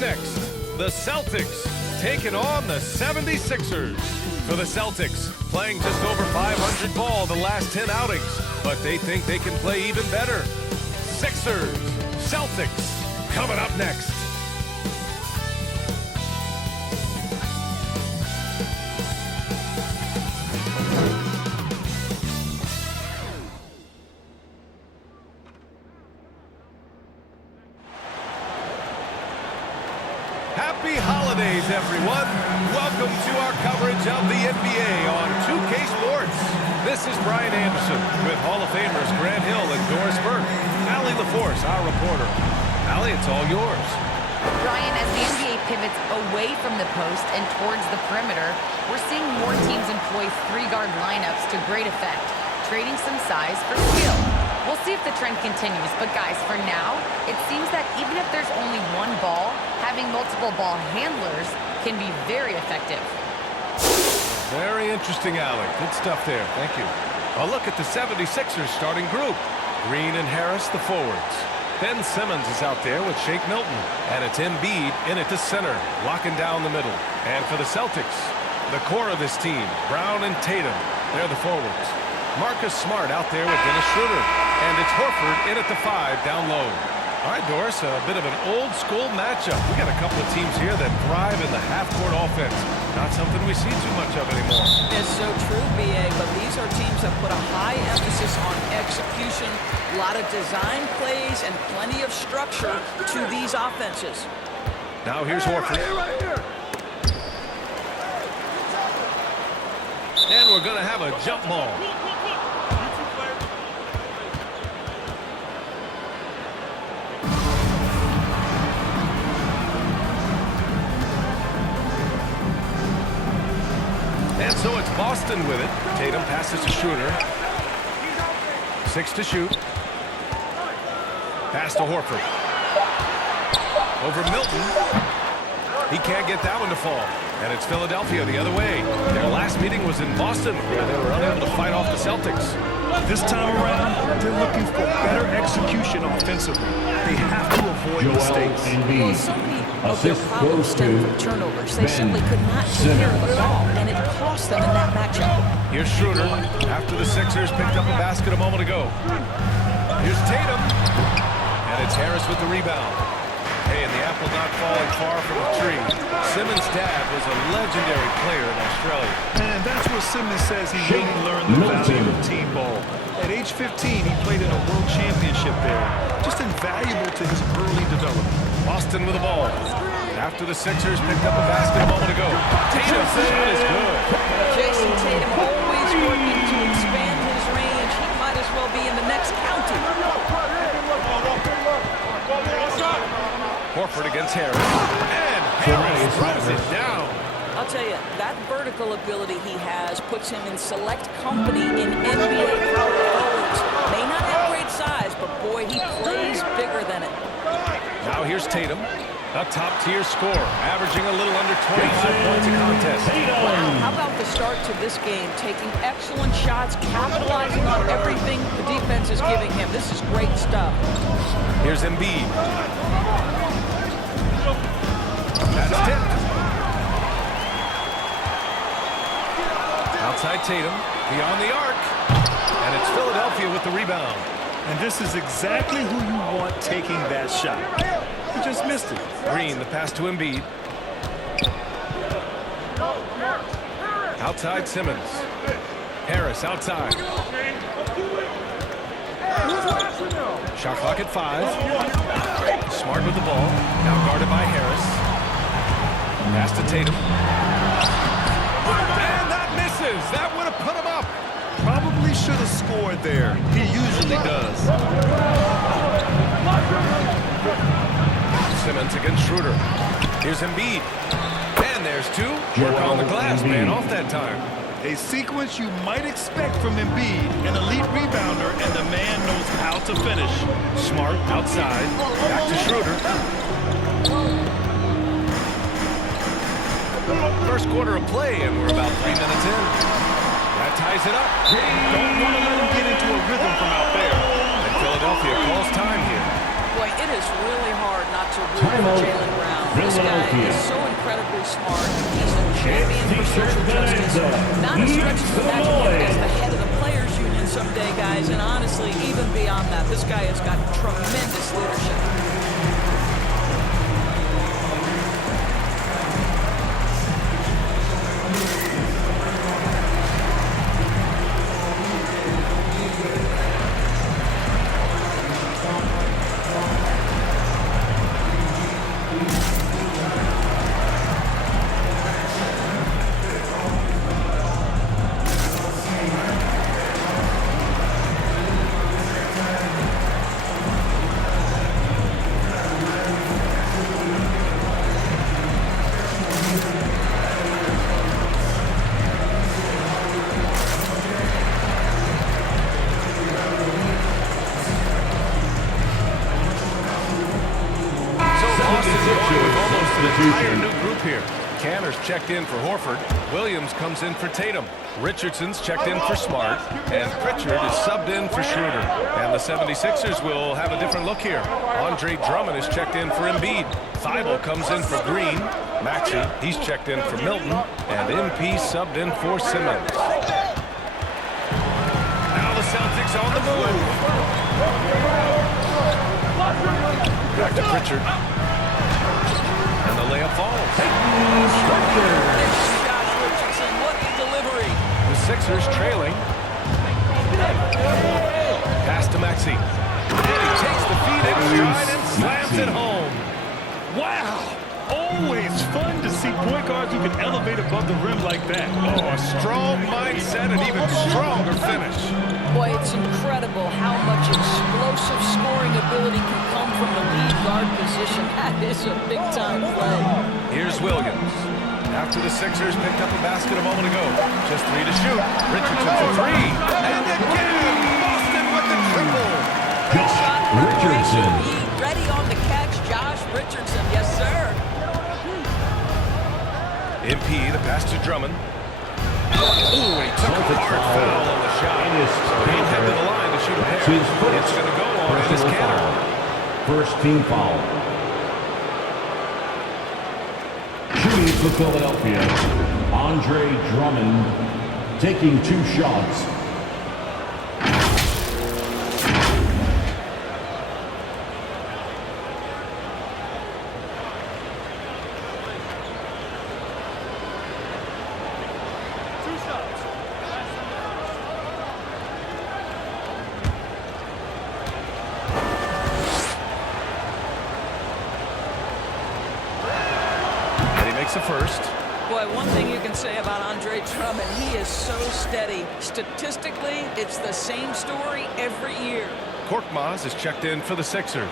next, the Celtics taking on the 76ers. For the Celtics, playing just over 500 ball the last 10 outings, but they think they can play even better. Sixers, Celtics, coming up next. Happy holidays, everyone. Welcome to our coverage of the NBA on 2K Sports. This is Brian Anderson with Hall of Famers Grant Hill and Doris Burke. Allie LaForce, our reporter. Allie, it's all yours. Brian, as the NBA pivots away from the post and towards the perimeter, we're seeing more teams employ three-guard lineups to great effect, trading some size for skill. We'll see if the trend continues, but guys, for now, it seems that even if there's only one ball, having multiple ball handlers can be very effective. Very interesting, Allie. Good stuff there. Thank you. A look at the 76ers starting group. Green and Harris, the forwards. Ben Simmons is out there with Shake Milton. And it's Embiid in at the center, locking down the middle. And for the Celtics, the core of this team, Brown and Tatum, they're the forwards. Marcus Smart out there with Dennis Schroeder. And it's Horford in at the 5 down low. All right, Doris, a bit of an old-school matchup. We got a couple of teams here that thrive in the half-court offense. Not something we see too much of anymore. It's so true, B.A., but these are teams that put a high emphasis on execution, a lot of design plays, and plenty of structure to these offenses. Now here's Horford. And we're going to have a jump ball. And so it's Boston with it. Tatum passes to Schroeder. 6 to shoot. Pass to Horford. Over Milton. He can't get that one to fall. And it's Philadelphia the other way. Their last meeting was in Boston, where they were unable to fight off the Celtics. This time around, they're looking for better execution offensively. They have to avoid mistakes. Well, so many of their problems stem from turnovers. They simply could not take care of the ball, and it cost them in that matchup. Here's Schroeder after the Sixers picked up a basket a moment ago. Here's Tatum. And it's Harris with the rebound. Hey, and the apple not falling far from the tree. Simmons' dad was a legendary player in Australia. And that's where Simmons says he really learned the value of team ball. At age 15, he played in a world championship there. Just invaluable to his early development. Boston with the ball. After the Sixers picked up a basket a moment ago. Tatum's shot is good. Jason Tatum always working to expand his range. He might as well be in the next county. Horford against Harris. And Harris throws it down. I'll tell you, that vertical ability he has puts him in select company in NBA power forwards. May not have great size, but boy, he plays bigger than it. Now here's Tatum, a top-tier scorer, averaging a little under 25 points a contest. Wow, how about the start to this game? Taking excellent shots, capitalizing on everything the defense is giving him. This is great stuff. Here's Embiid. That's tipped. Outside Tatum, beyond the arc. And it's Philadelphia with the rebound. And this is exactly who you want taking that shot. He just missed it. Green, the pass to Embiid. Outside Simmons. Harris outside. Shot clock at 5. Smart with the ball. Now guarded by Harris. Pass to Tatum. And that misses. That would have put him up. Probably should have scored there. He usually does. Simmons against Schroeder. Here's Embiid. And there's 2. Work on the glass, man, off that time. A sequence you might expect from Embiid, an elite rebounder, and the man knows how to finish. Smart outside. Back to Schroeder. First quarter of play, and we're about 3 minutes in. That ties it up. Don't want to let him get into a rhythm from out there. And Philadelphia calls time here. Boy, it is really hard not to root for Jaylen Brown. This guy is so incredibly smart. He's a champion for social justice. Not a stretch to imagine him as the head of the Players Union someday, guys. And honestly, even beyond that, this guy has got tremendous leadership. Entire new group here. Canner's checked in for Horford. Williams comes in for Tatum. Richardson's checked in for Smart. And Pritchard is subbed in for Schroeder. And the 76ers will have a different look here. Andre Drummond is checked in for Embiid. Thibault comes in for Green. Maxey, he's checked in for Milton. And MP subbed in for Simmons. Now the Celtics on the move. Back to Pritchard. And the layup falls. Richardson, what a delivery. The Sixers trailing. Pass to Maxey. And he takes the feed in stride and slams it home. Wow! Always fun to see point guards who can elevate above the rim like that. Oh, a strong mindset and even stronger finish. Boy, it's incredible how much explosive scoring ability can come from the lead guard position. That is a big-time play. Here's Williams. After the Sixers picked up a basket a moment ago. Just 3 to shoot. Richardson for 3. And again, Boston with the triple. Great shot. Richardson. Ready on the catch, Josh Richardson. Yes, sir. MP, the pass to Drummond. Ooh, he took a hard foul on the shot. So he'll head to the line to shoot a pair. It's going to go on Dennis Canner. First team foul. Shooting for Philadelphia, Andre Drummond taking 2 shots. A first. Boy, one thing you can say about Andre Drummond, he is so steady. Statistically, it's the same story every year. Korkmaz is checked in for the Sixers.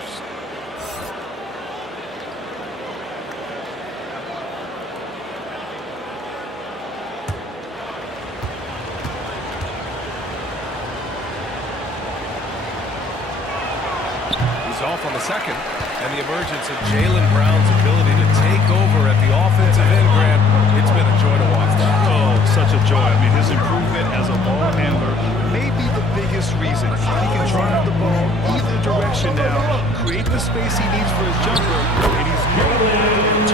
He's off on the second. And the emergence of Jaylen Brown's ability to take over at the offensive end, Grant, it's been a joy to watch. Oh, such a joy. I mean, his improvement as a ball handler may be the biggest reason. He can drive the ball either direction now, create the space he needs for his jumper, and he's never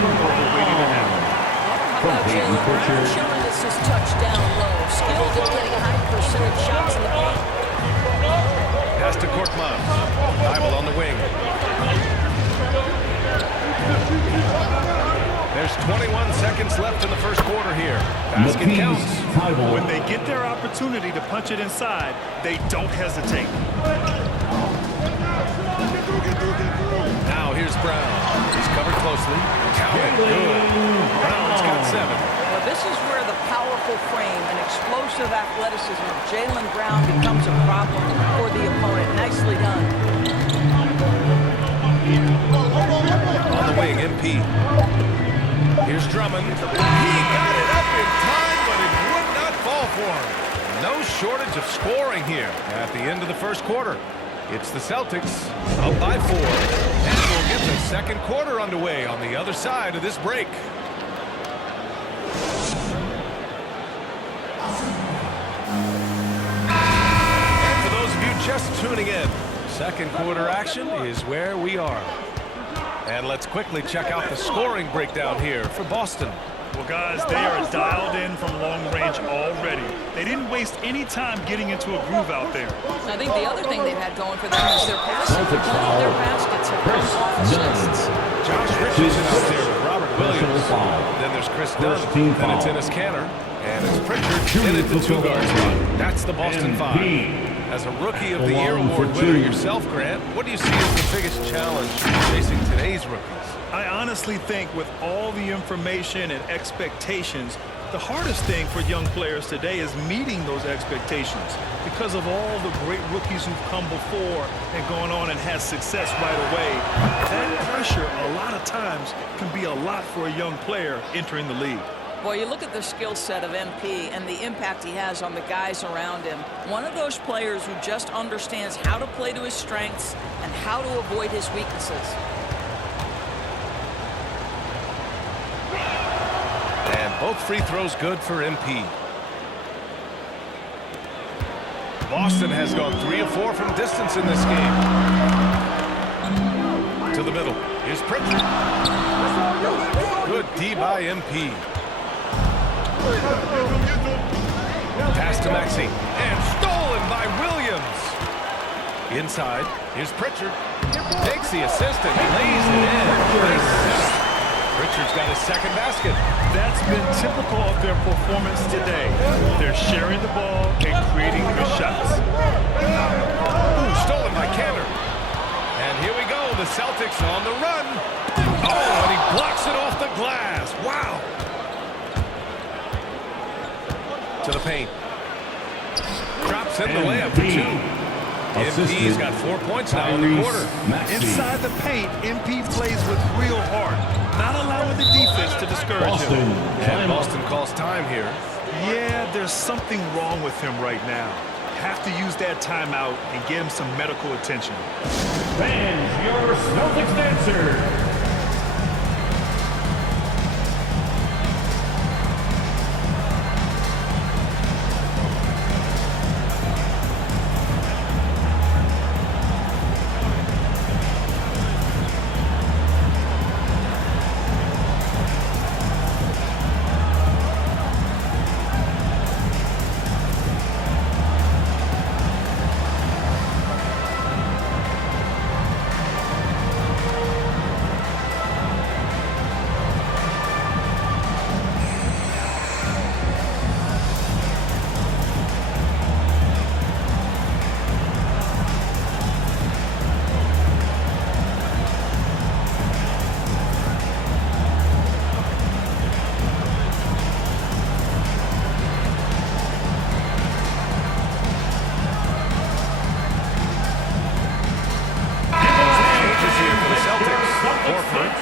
turnover waiting to happen. How about Jaylen Brown showing us his touchdown low? Skilled at getting high percentage shots in the paint. Pass to Korkmaz. Thibault on the wing. There's 21 seconds left in the first quarter here. Basket counts. When they get their opportunity to punch it inside, they don't hesitate. Now here's Brown. He's covered closely. Counted. Good. Brown's got 7. Well, this is where the powerful frame and explosive athleticism of Jaylen Brown becomes a problem for the opponent. Nicely done. On the wing, MP. Here's Drummond. He got it up in time, but it would not fall for him. No shortage of scoring here at the end of the first quarter. It's the Celtics up by 4. And we'll get the second quarter underway on the other side of this break. And for those of you just tuning in, second quarter action is where we are. And let's quickly check out the scoring breakdown here for Boston. Well, guys, they are dialed in from long range already. They didn't waste any time getting into a groove out there. I think the other thing they've had going for them is their passing. One of their baskets have come off assists. Josh Richardson out there with Robert Williams. Then there's Chris Dunn. Then it's Ennis Canner. And it's Pritchard in at the 2-guard spot. That's the Boston 5. As a Rookie of the Year award winner yourself, Grant, what do you see as the biggest challenge facing today's rookies? I honestly think with all the information and expectations, the hardest thing for young players today is meeting those expectations because of all the great rookies who've come before and gone on and had success right away. That pressure, a lot of times, can be a lot for a young player entering the league. Boy, you look at the skill set of MP and the impact he has on the guys around him. One of those players who just understands how to play to his strengths and how to avoid his weaknesses. And both free throws good for MP. Boston has gone 3 of 4 from distance in this game. To the middle. Here's Pritchard. Good D by MP. Pass to Maxey. And stolen by Williams. Inside. Here's Pritchard. Takes the assist and lays it in. Pritchard's got his second basket. That's been typical of their performance today. They're sharing the ball and creating good shots. Ooh, stolen by Canner. And here we go. The Celtics on the run. Oh, and he blocks it off the glass. Wow. To the paint. Drops in the layup for 2. MP's got 4 points now in the quarter. Inside the paint, MP plays with real heart, not allowing the defense to discourage him. And Boston calls time here. Yeah, there's something wrong with him right now. Have to use that timeout and get him some medical attention. Fans, your Celtics dancer.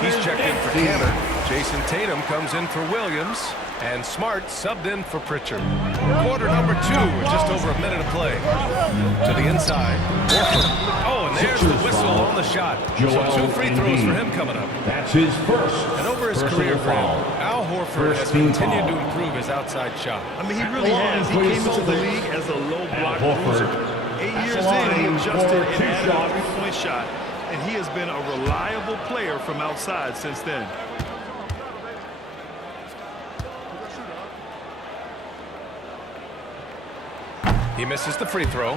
He's checked in for Canner. Jason Tatum comes in for Williams. And Smart subbed in for Pritchard. Quarter number 2, just over a minute of play. To the inside. Horford. Oh, and there's the whistle on the shot. So 2 free throws for him coming up. That's his first. And over his career for him, Al Horford has continued to improve his outside shot. I mean, he really has. He came into the league as a low block bruiser. 8 years in, he adjusted and added a 3-point shot. And he has been a reliable player from outside since then. He misses the free throw.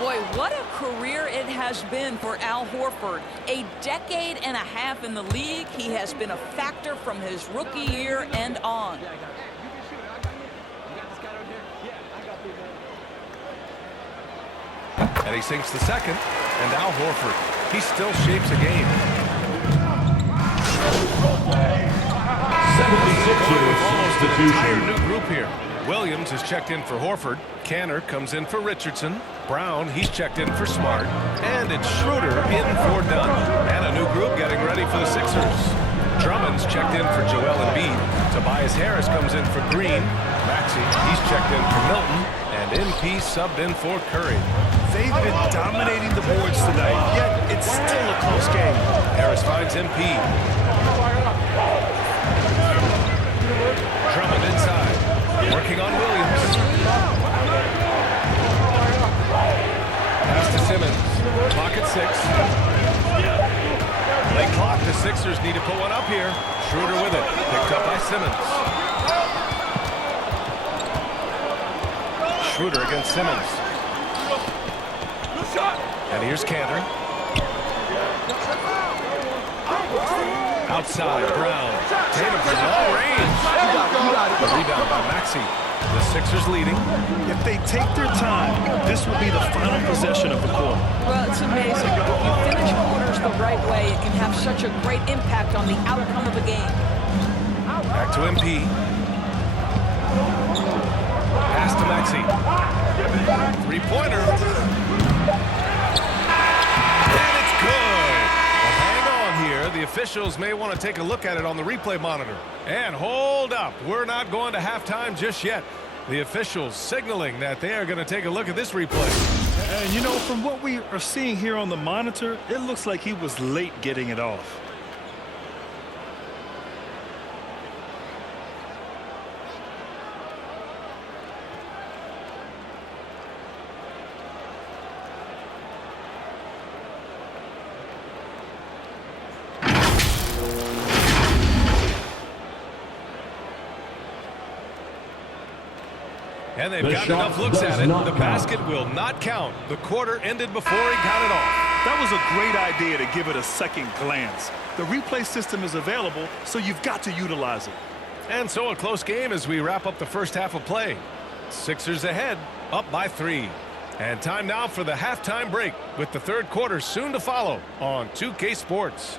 Boy, what a career it has been for Al Horford. A decade and a half in the league. He has been a factor from his rookie year and on. And he sinks the second. And Al Horford, he still shapes a game. 76ers Almost an substitution. entire new group here. Williams is checked in for Horford. Canner comes in for Richardson. Brown, he's checked in for Smart. And it's Schroeder in for Dunn. And a new group getting ready for the Sixers. Drummond's checked in for Joel Embiid. Tobias Harris comes in for Green. Maxey, he's checked in for Milton. And MP subbed in for Curry. They've been dominating the boards tonight, yet it's still a close game. Harris finds MP. Drummond inside. Working on Williams. Pass to Simmons. Clock at 6. Play clock. The Sixers need to put one up here. Schroeder with it. Picked up by Simmons. Schroeder against Simmons. And here's Cantor. Outside, Brown. Tatum from long range. The rebound by Maxey. The Sixers leading. If they take their time, this will be the final possession of the quarter. Well, it's amazing. If you finish quarters the right way, it can have such a great impact on the outcome of a game. Back to MP. Pass to Maxey. Three-pointer. And it's good. Well, hang on here. The officials may want to take a look at it on the replay monitor. And hold up. We're not going to halftime just yet. The officials signaling that they are going to take a look at this replay. And, you know, from what we are seeing here on the monitor, it looks like he was late getting it off. And they've got enough looks at it. The basket will not count. The quarter ended before he got it off. That was a great idea to give it a second glance. The replay system is available, so you've got to utilize it. And so a close game as we wrap up the first half of play. Sixers ahead, up by 3. And time now for the halftime break with the third quarter soon to follow on 2K Sports.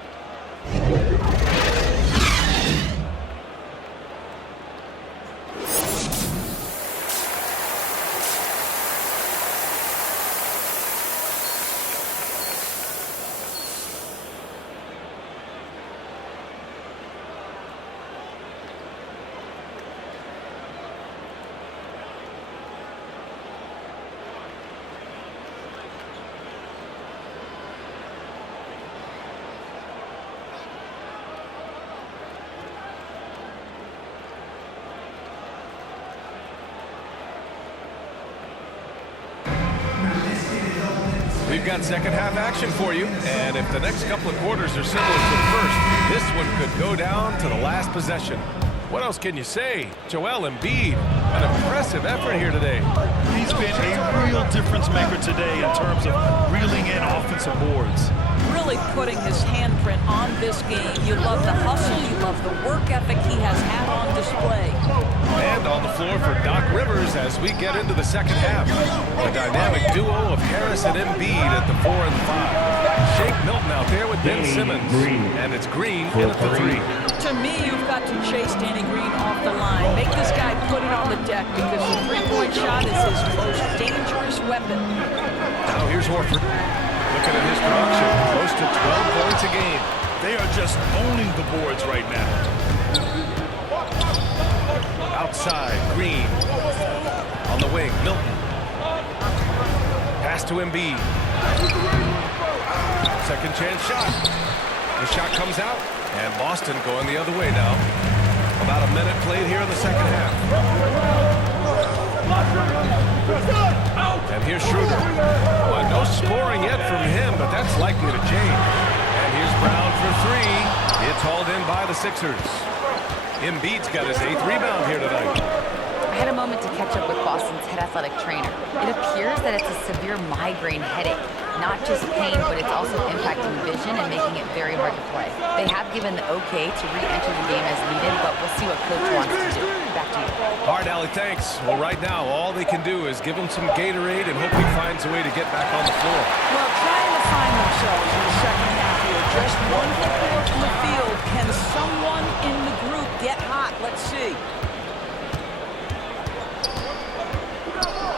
We've got second half action for you, and if the next couple of quarters are similar to the first, this one could go down to the last possession. What else can you say? Joel Embiid, an impressive effort here today. He's been a real difference maker today in terms of reeling in offensive boards. Really putting his handprint on this game. You love the hustle, you love the work ethic he has had on display. And on the floor for Doc Rivers as we get into the second half. The dynamic duo of Harris and Embiid at the 4 and 5. Shake Milton out there with Ben Simmons. And it's Green in at the 3. To me, you've got to chase Danny Green off the line. Make this guy put it on the deck because the three-point shot is his most dangerous weapon. Now here's Horford. Looking at his production, close to 12 points a game. They are just owning the boards right now. Outside, Green. On the wing, Milton. Pass to Embiid. Second chance shot. The shot comes out, and Boston going the other way now. About a minute played here in the second half. And here's Schroeder. Well, no scoring yet from him, but that's likely to change. And here's Brown for 3. It's hauled in by the Sixers. Embiid's got his 8th rebound here tonight. I had a moment to catch up with Boston's head athletic trainer. It appears that it's a severe migraine headache. Not just pain, but it's also impacting vision and making it very hard to play. They have given the okay to re-enter the game as needed, but we'll see what coach wants to do. Back to you. All right, Allie, thanks. Well, right now, all they can do is give him some Gatorade and hope he finds a way to get back on the floor. Well, trying to find themselves in the second half here. Just one foot from the field. Can someone in the group get hot? Let's see.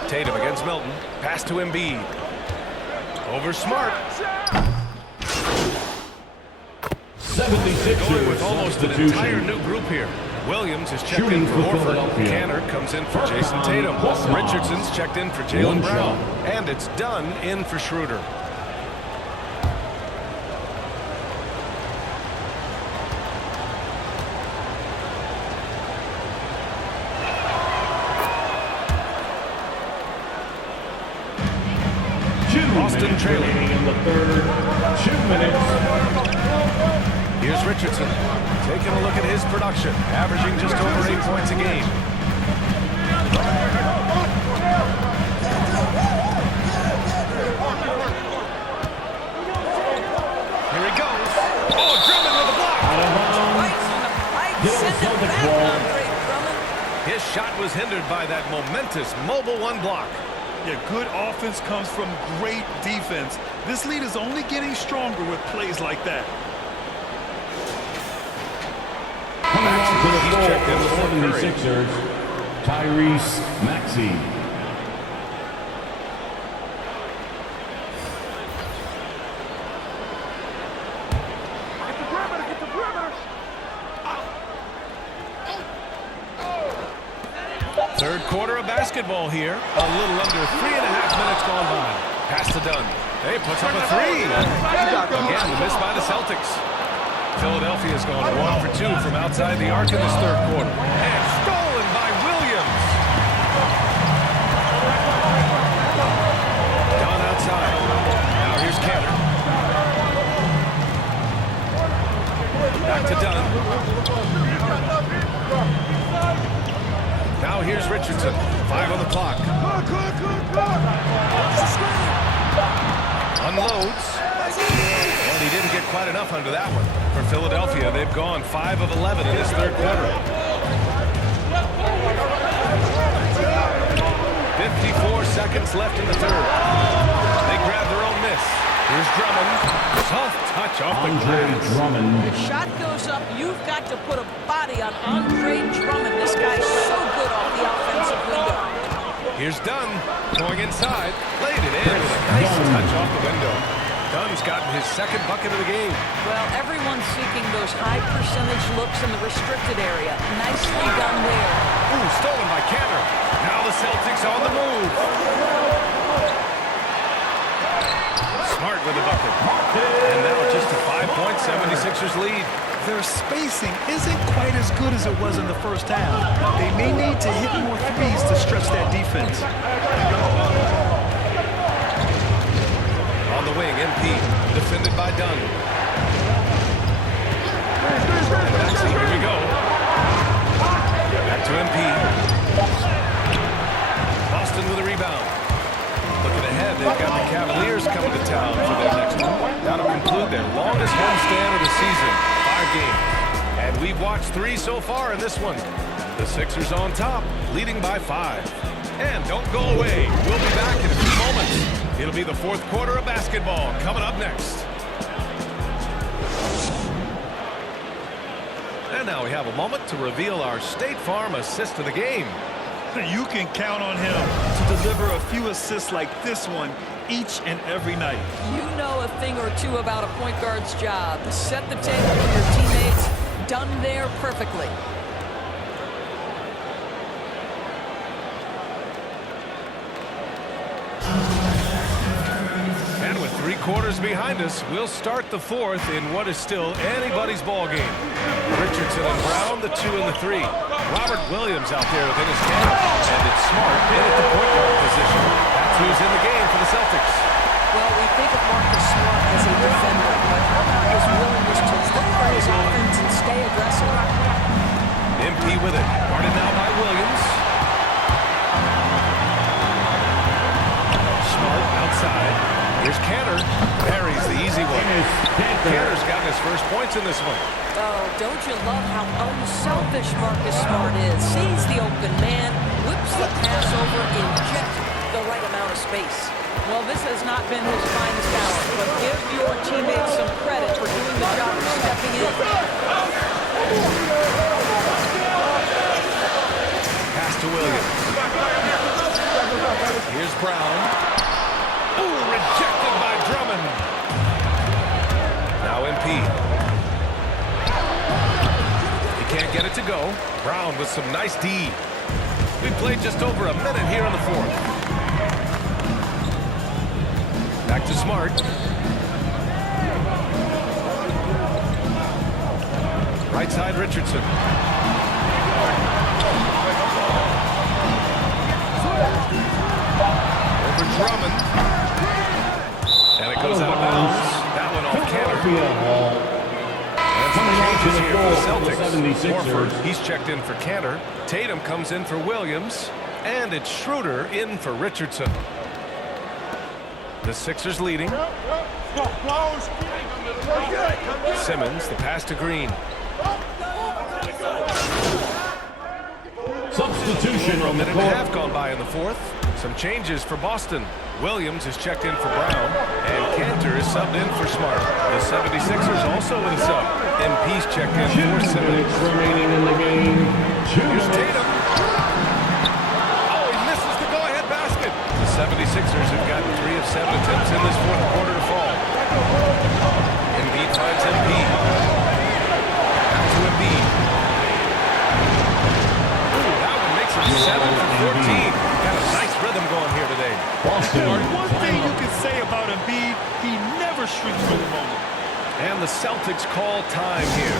Tatum against Milton. Pass to Embiid. Over Smart. 76ers Going with almost an entire new group here. Williams is checked in for Horford. Cantor comes in for Jason Tatum. Richardson's checked in for Jaylen Brown. And it's done in for Schroeder. Boston trailing in the third. 2 minutes. Here's Richardson taking a look at his production, averaging just over 8 points a game. Here he goes. Oh, Drummond with a block. Right on the pipe, send it back, Andre Drummond. His shot was hindered by that momentous mobile one block. Yeah, good offense comes from great defense. This lead is only getting stronger with plays like that. Coming on to the He's floor checked in for before the Curry. 76ers, Tyrese Maxey. Third quarter of basketball here. A little under 3.5 minutes gone by. Pass to Dunn. Hey, puts up a three. Again, the miss by the Celtics. Philadelphia's gone 1 for 2 from outside the arc in this third quarter. And stolen by Williams. Dunn outside. Now here's Cantor. Back to Dunn. Now here's Richardson. 5 on the clock. Unloads. And he didn't get quite enough under that one. For Philadelphia, they've gone 5 of 11 in this third quarter. 54 seconds left in the third. They grab their own miss. Here's Drummond. Soft touch off the Andre glass. Drummond. The shot goes up. You've got to put a body on Andre Drummond. This guy's so good off the offensive window. Here's Dunn going inside. Laid it in with a nice touch off the window. Dunn's gotten his second bucket of the game. Well, everyone's seeking those high percentage looks in the restricted area. Nicely done there. Ooh, stolen by Cantor. Now the Celtics on the move. Smart with the bucket. And now just a 5-point 76ers lead. Their spacing isn't quite as good as it was in the first half. They may need to hit more threes to stretch that defense. On the wing, MP, defended by Dunn. And Maxey, here we go. Back to MP. Boston with a rebound. Looking ahead, they've got the Cavaliers coming to town for their next one. That'll conclude their longest homestand of the season, 5 games. And we've watched 3 so far in this one. The Sixers on top, leading by 5. And don't go away. We'll be back in a few moments. It'll be the fourth quarter of basketball coming up next. And now we have a moment to reveal our State Farm assist of the game. You can count on him to deliver a few assists like this one each and every night. You know a thing or two about a point guard's job. Set the table for your teammates. Done there perfectly. And with 3 quarters behind us, we'll start the fourth in what is still anybody's ball game. Richardson and Brown, the 2 and the 3. Robert Williams out there within his camera. And it's Smart in at the point guard position. That's who's in the game for the Celtics. Well, we think of Marcus Smart as a defender, but how about his willingness to look for his offense and stay aggressive? MP with it. Guarded now by Williams. Smart outside. Here's Cantor. Buries the easy one. Cantor's gotten his first points in this one. Oh, don't you love how unselfish Marcus Smart is? Sees the open man, whips the pass over in just the right amount of space. Well, this has not been his finest hour, but give your teammates some credit for doing the job of stepping in. Pass to Williams. Here's Brown. Ooh, rejected by Drummond. Now MP. He can't get it to go. Brown with some nice D. We played just over a minute here in the fourth. Back to Smart. Right side Richardson. Over Drummond. And it goes out of bounds. That one off Cantor. And changes here for the Celtics. 76ers. Horford, he's checked in for Cantor. Tatum comes in for Williams. And it's Schroeder in for Richardson. The Sixers leading. Simmons, the pass to Green. Substitution A on the minute and a court. half gone by in the fourth. Some changes for Boston. Williams is checked in for Brown, and Cantor is subbed in for Smart. The 76ers also with a sub. MP's checked in 2 for Simmons. minutes remaining in the game. 2 Here's minutes. Tatum. Oh, he misses the go-ahead basket. The 76ers have gotten 3 of 7 attempts in this fourth quarter to fall. Embiid finds MP. Back to Embiid. Ooh, that one makes it 7 for 14. Got a nice rhythm going here today. Boston. One thing you can say about Embiid, he never shrinks from the moment. And the Celtics call time here.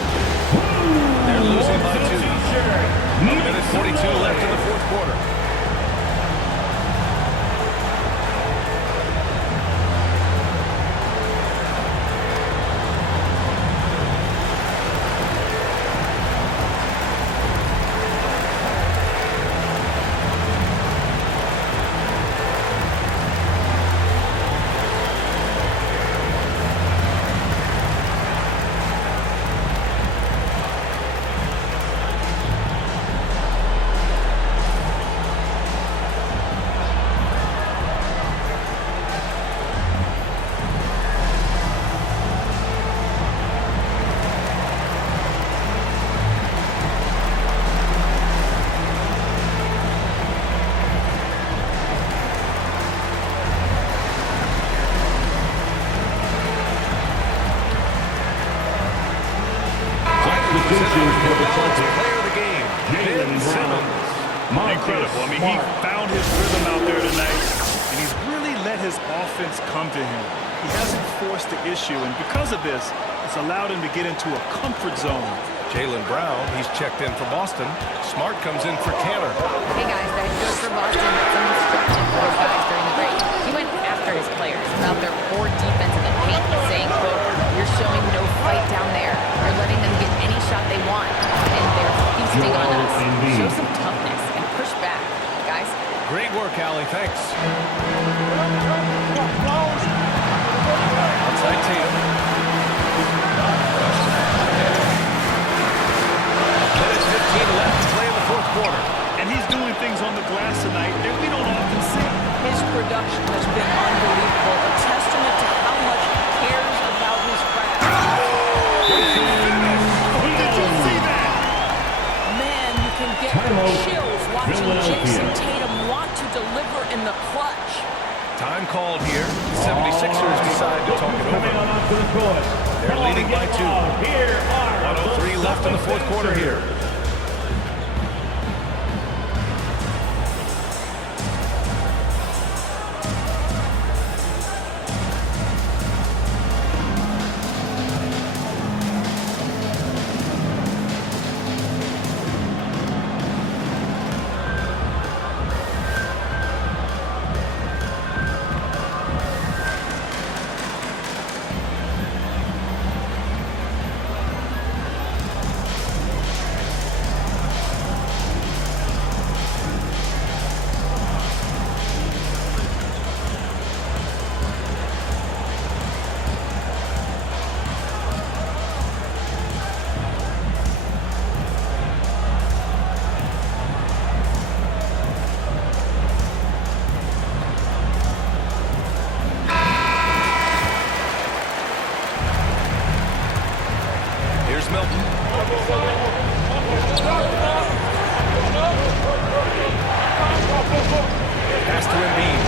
They're losing by 2. A minute 42 left in the fourth quarter. Substitutions for the Celtics. Player of the game, Jalen Ben Simmons. Incredible. I mean, he found his rhythm out there tonight, and he's really let his offense come to him. He hasn't forced the issue, and because of this, it's allowed him to get into a comfort zone. Jalen Brown, he's checked in for Boston. Smart comes in for Cantor. Hey guys, that goes for Boston. Had some instruction for those guys during the break. He went after his players about their poor defense in the paint, saying, quote, "You're showing no fight down there. You're letting them get any shot they want, and they're feasting on us. Show some toughness and push back, guys." Great work, Allie. Thanks. Outside Tatum. Minute 15 left to play in the fourth quarter. And he's doing things on the glass tonight that we don't often see. His production has been unbelievable, a testament to how much he cares about his craft. Did you see that? Man, you can get Timeout. chills watching Philadelphia. Jason Tatum want to deliver in the clutch. Time called here. 76ers decide to talk it Coming over. on up to the court. They're leading by 2. Here are 103 left in the fourth quarter here. Here's Milton. Pass to Embiid.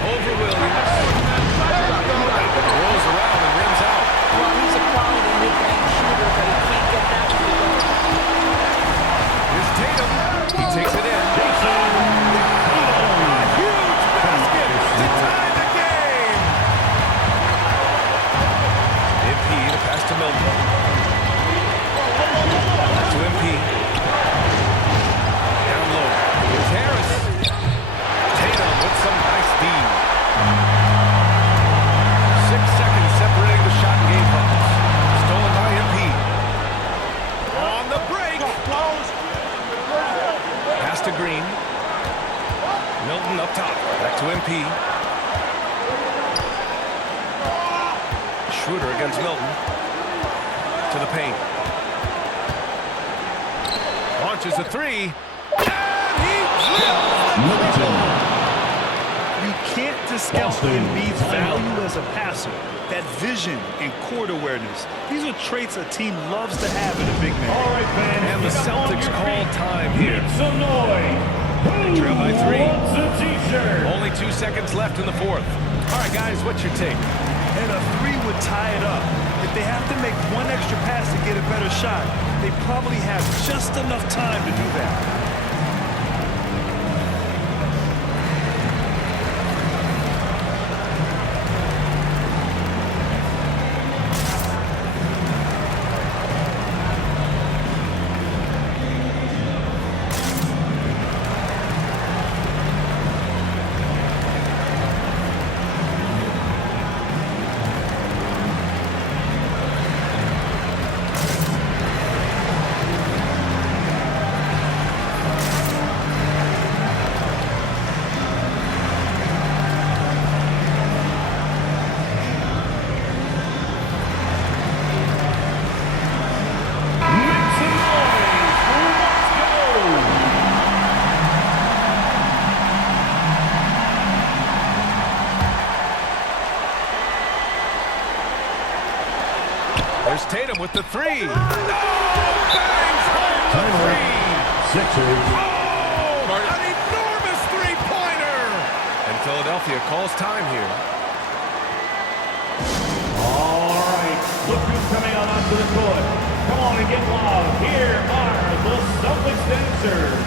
Over Williams. Rolls around and rims out. Well, he's a quality mid-range shooter, but he can't get that to go. Here's Tatum. He takes it in. Huge basket to tie the game. MP, the pass to Milton. To MP. Down low. Here's Harris. Tatum with some nice D. Green. Milton up top. Back to MP. Schroeder against Milton. To the paint. Launches a three. And he drills the triple. You can't discount Embiid's value as a passer. That vision and court awareness. These are traits a team loves to have in a big man. All right, fans. And the Celtics call time here. Make some noise. They trail by 3. Wants a t-shirt? Only 2 seconds left in the fourth. All right, guys, what's your take? And a 3 would tie it up. If they have to make one extra pass to get a better shot, they probably have just enough time to do that. There's Tatum with the 3. No! Bangs home the 3. Sixers. Oh! An enormous three-pointer! And Philadelphia calls time here. All right. Look who's coming out onto the court. Come on and get loud. Here are the Celtics dancers.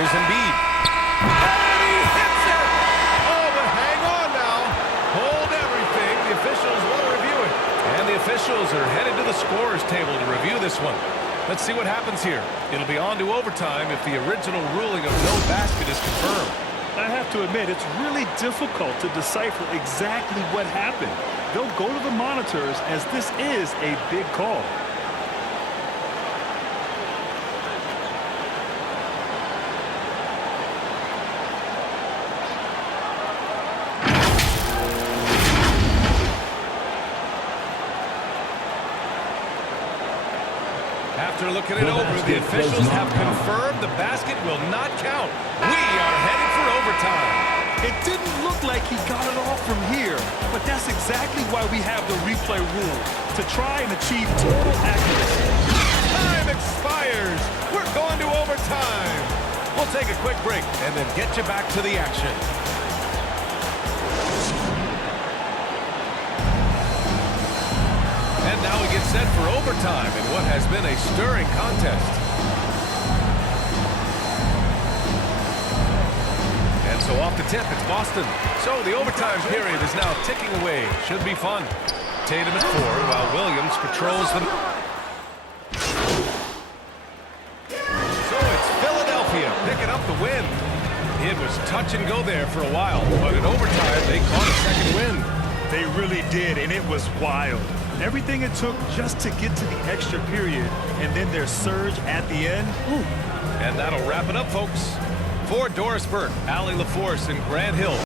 Here's Embiid. And he hits it! Oh, but hang on now. Hold everything. The officials want to review it. And the officials are headed to the scorer's table to review this one. Let's see what happens here. It'll be on to overtime if the original ruling of no basket is confirmed. I have to admit, it's really difficult to decipher exactly what happened. They'll go to the monitors as this is a big call. After looking it over, the officials have confirmed the basket will not count. We are headed for overtime. It didn't look like he got it off from here, but that's exactly why we have the replay rule, to try and achieve total accuracy. Time expires. We're going to overtime. We'll take a quick break and then get you back to the action. And now we get set for overtime in what has been a stirring contest. And so off the tip, it's Boston. So the overtime period is now ticking away. Should be fun. Tatum at 4 while Williams patrols the... So it's Philadelphia picking up the win. It was touch and go there for a while, but in overtime, they caught a second win. They really did, and it was wild. Everything it took just to get to the extra period, and then their surge at the end. Ooh. And that'll wrap it up, folks. For Doris Burke, Allie LaForce, and Grant Hill.